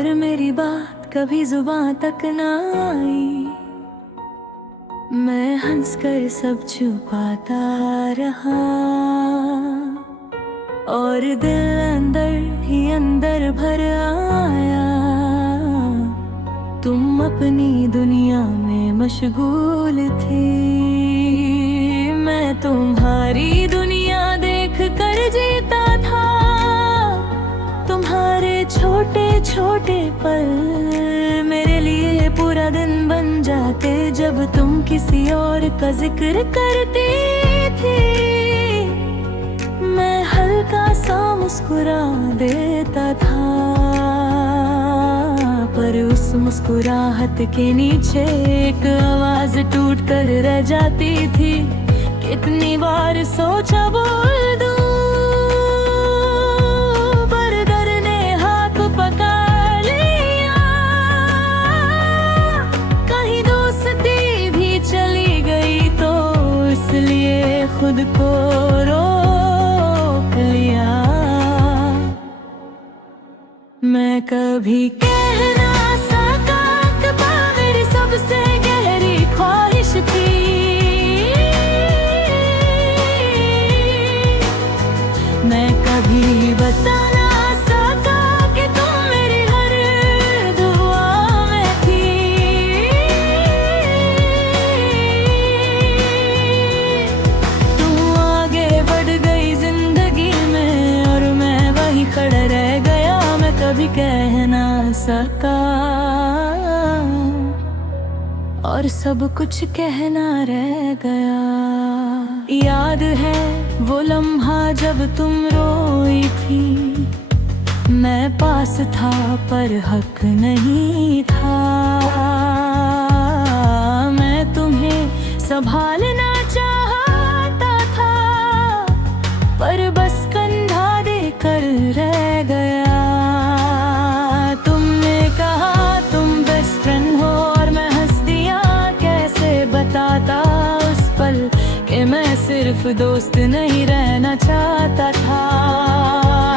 पर मेरी बात कभी जुबां तक ना आई। मैं हंस कर सब छुपाता रहा और दिल अंदर ही अंदर भर आया। तुम अपनी दुनिया में मशगूल थी, मैं तुम्हारी दुनिया देख कर जीता था। तुम्हारे छोटे छोटे पल मेरे लिए पूरा दिन बन जाते जब तुम किसी और का जिक्र करती थी। मैं हल्का सा मुस्कुरा देता था, पर उस मुस्कुराहट के नीचे एक आवाज टूट कर रह जाती थी। कितनी बार सोचा बोल दूं, पर डर ने हाथ पकड़ लिया। कहीं दोस्ती भी चली गई तो इसलिए खुद को रोक लिया। मैं कभी कह ना सका कि मेरी सबसे गहरी ख्वाहिश थी। मैं कभी बता ना सका कि तुम मेरी हर दुआ में थी। तुम आगे बढ़ गई जिंदगी में और मैं वहीं खड़ा रह गया। मैं कभी कह ना सका और सब कुछ कहना रह गया। याद है वो लम्हा जब तुम रोई थी, मैं पास था पर हक नहीं था। मैं तुम्हें संभालना चाहता था पर बस कंधा देकर रह गया। तुमने कहा तुम बेस्ट फ्रेंड हो और मैं हंस दिया। कैसे बताता उस पल कि मैं सिर्फ दोस्त नहीं रहना चाहता था।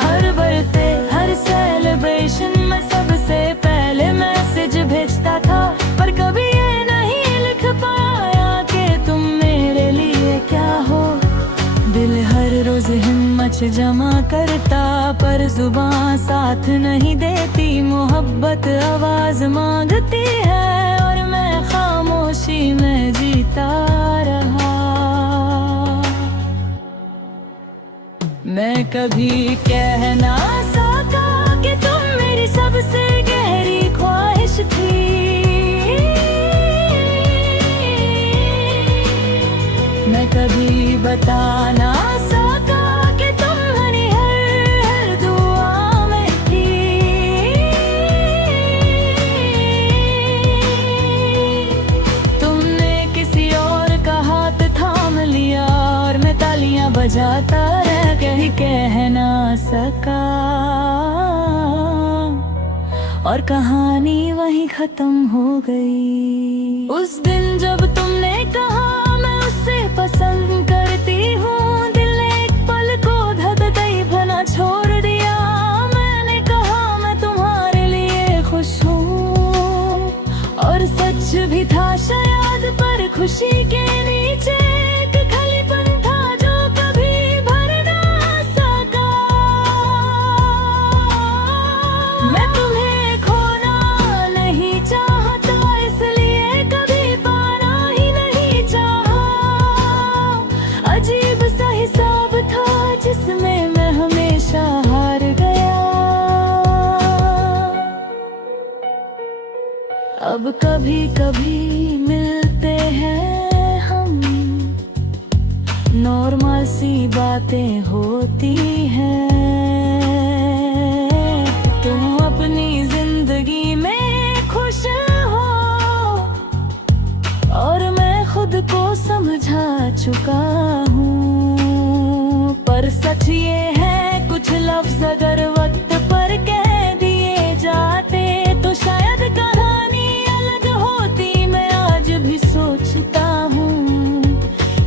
हर बर्थडे हर सेलिब्रेशन में सबसे पहले मैसेज भेजता था, पर कभी ये नहीं लिख पाया कि तुम मेरे लिए क्या हो। दिल हर रोज हिम्मत जमा करता पर जुबां साथ नहीं देती। मोहब्बत आवाज मांगती है और मैं खामोशी में जीता रहा। मैं कभी कह ना सका कि तुम मेरी सबसे गहरी ख्वाहिश थी। मैं कभी बता ना सका कि तुम मेरी हर दुआ में थी। तुमने किसी और का हाथ थाम लिया और मैं तालियां बजाता रह कह ना सका और कहानी वहीं खत्म हो गई। उस दिन जब तुमने कहा मैं उससे पसंद करती हूँ, दिल ने एक पल को धधकई भना छोड़ दिया। मैंने कहा मैं तुम्हारे लिए खुश हूँ और सच भी था शायद, पर खुशी के नीचे एक खालीपन था जो कभी भर ना सका। मैं तुम्हें खोना नहीं चाहता इसलिए कभी पाना ही नहीं चाहा। अजीब सा हिसाब था जिसमें मैं हमेशा हार गया। अब कभी कभी मिलते हैं हम, नॉर्मल सी बातें होती हैं। तुम अपनी जिंदगी में खुश हो और मैं खुद को समझा चुका हूँ। पर सच ये है कुछ लफ्ज अगर वक्त पर कह दिए जाते तो शायद कहानी अलग होती। मैं आज भी सोचता हूँ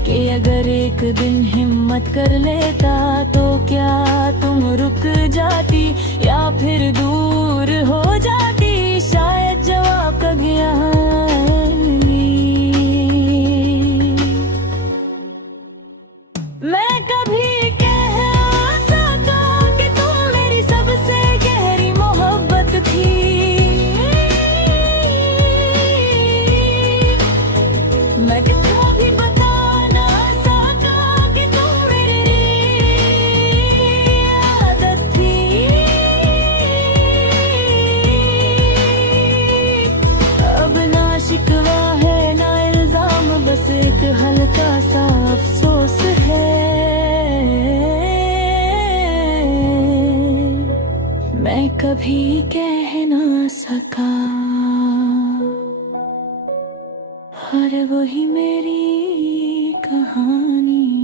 कि अगर एक दिन हिम्मत कर लेता तो क्या तुम रुक जाती या फिर दूर हो जाती। कभी कह ना सका, और वही मेरी कहानी।